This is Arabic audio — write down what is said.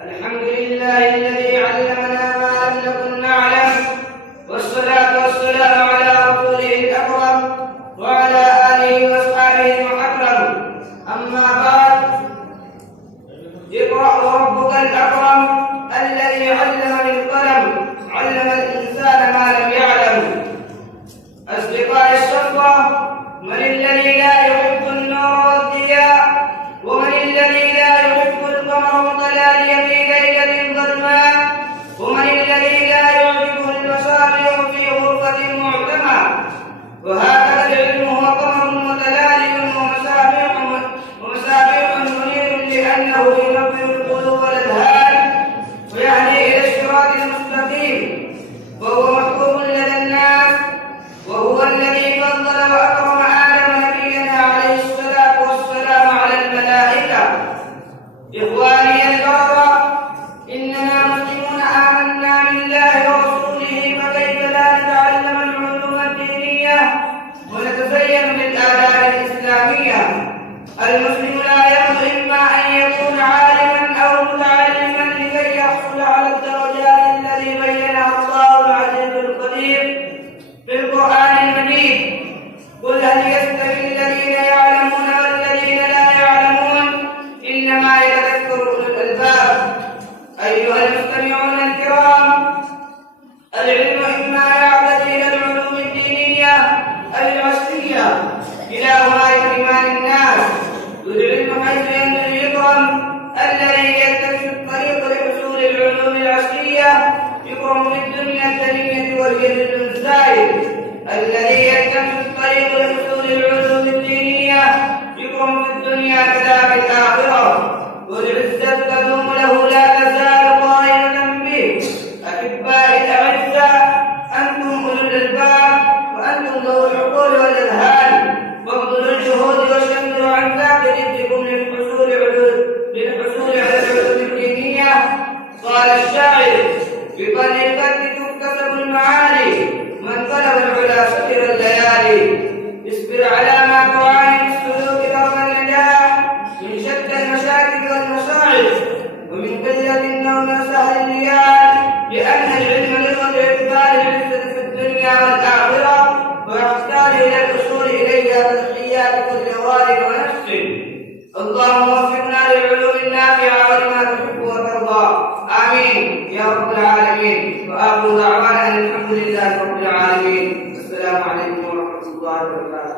الحمد لله الذي علمنا ما لم نكن نعلم، والصلاة والسلام على رسوله الأكرم وعلى آله وأصحابه المحرم. أما بعد، اقرأ وربك الأكرم الذي علم بالقلم علم الإنسان ما لم يعلم. أصدقاء الشرطة، من الذي لا يحب النور والضياء؟ ومن الذي لا يحب القمر متلاليا في ليلة ظلماء؟ ومن الذي لا يعجبه المصابيح في غرفة معتمة؟ وهكذا العلم هو قمر متلالي ومصابيح منير، لأنه ينور القلوب والأذهان ويهدي إلى الصراط المستقيم، وهو مطلوب لدى الناس، وهو الذي فضل وأكرم آدم نبينا عليه الصلاة والسلام على الملائكة. إخواني البررة، إننا مسلمون آمنا بالله ورسوله، فكيف لا نتعلم العلوم الدينية ونتزين بالآداب الإسلامية؟ المسلم لا يمضي إما أن يكون عالما أو متعلما لكي يحصل على الدرجات التي بينها الله العزيز القدير في القرآن المجيد. قل هل يستوي الذين يعلمون والذين لا يعلمون؟ إنما يتذكر أولو الألباب. أيها المستمعون الكرام، العلم إما يعتدي إلى العلوم الدينية أو العصرية، كلاهما يكرمان الناس. والعلم حيث ينزل يكرم، الذي يكتشف الطريق لحصول العلوم العصرية يكرم في الدنيا الدنية والجد الزائد. الذي يكتشف الطريق لحصول العلوم الدينية يكرم في الدنيا كذا في الآخرة، والعزة تدوم له لا تزال قائمة به. أحبائي الأعزاء، أنتم أولو الألباب وأنتم ذو العقول والأذهان، فابذلوا الجهود واشتغلوا عن ذاك جدكم للحصول على العلوم الدينية. قال الشاعر: بقدر القدر تكتسب المعالي، من طلب العلا سكر الليالي. اصبر على ما تعاني من السلوك درب النجاح، من شتى المشاكل والمصاعب، ومن قلة النوم وسهر الليال، لأن العلم لغة إقبال العزة في الدنيا والآخرة، ويحتاج إلى الوصول إليها بتضحيات كل والد ونفس. اللهم وفقنا للعلوم النافعة ولما تحب وترضى، آمين يا رب العالمين. وآخر دعوانا أن الحمد لله رب العالمين. السلام عليكم ورحمة الله وبركاته.